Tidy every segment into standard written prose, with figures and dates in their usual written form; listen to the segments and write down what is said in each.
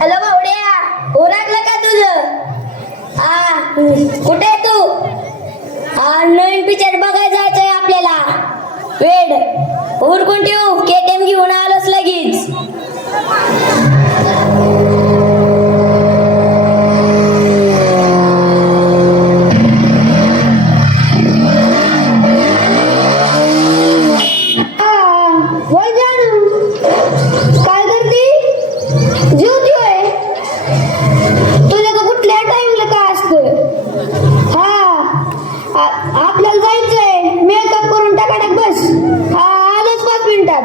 Hello भावड्या, ओळखलं का तुझं? कुठे आहे तू? नवीन पिक्चर बघायला जायचंय आपल्याला. वेड उरकून ठेवू, केटीएम घेऊन आलोच लगेच. काय करते? जेवतोय. तुझ्या का कुठल्या टाइमला काय असतं? आपल्याला जायचंय. मेकअप करून टाकाटाक बस. आलोच 5 मिनिटात.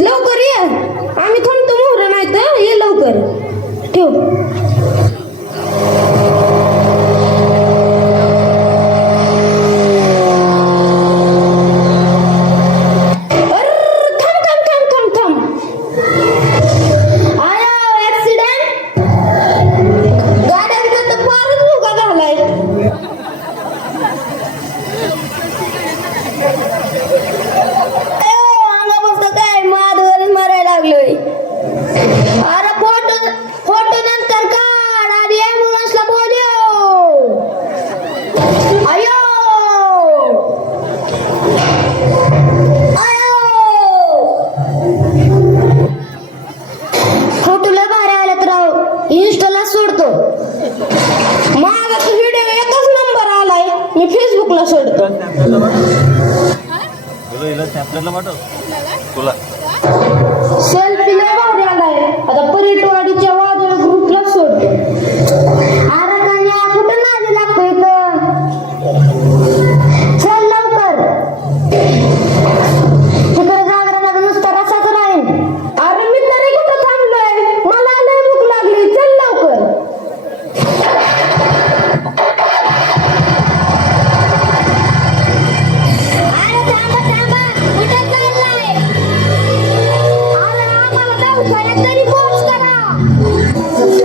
लवकर ये, आम्ही थांबतो. मोहर नाही तर ये लवकर. ठेव. अरे फोटो नंतर काढ, आधी ॲम्ब्युलन्सला बोलव. आयो फोटो लय भारी आलात राव. इंस्टाला सोडतो. माझा तो व्हिडिओ एकच नंबर आलाय. मी फेसबुकला सोडतो. सेल्फी लय भारी आलाय. आता पर्यटवाडीच्या वादळ ग्रुपला सोडतो. अरे कान्या, कुठं नादी लागतोय इथं? चल लवकर. तिकडे जागरणाचा नुसता रसाच राहील. अरे मी तरी कुठं थांबलोय? मला लय भूक लागली. चल लवकर.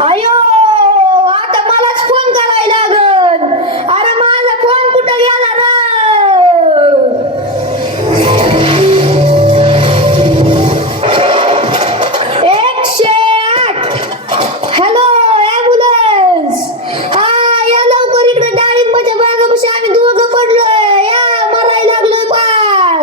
आयो, आता मलाच फोन करायला लागल. अरे माझा फोन कुठं गेला रे? 108. Hello ambulance. या लवकर इकडे. डाळिंबाच्या बागापाशी आम्ही दोघं पडलोय. या, मरायला लागलोय पार.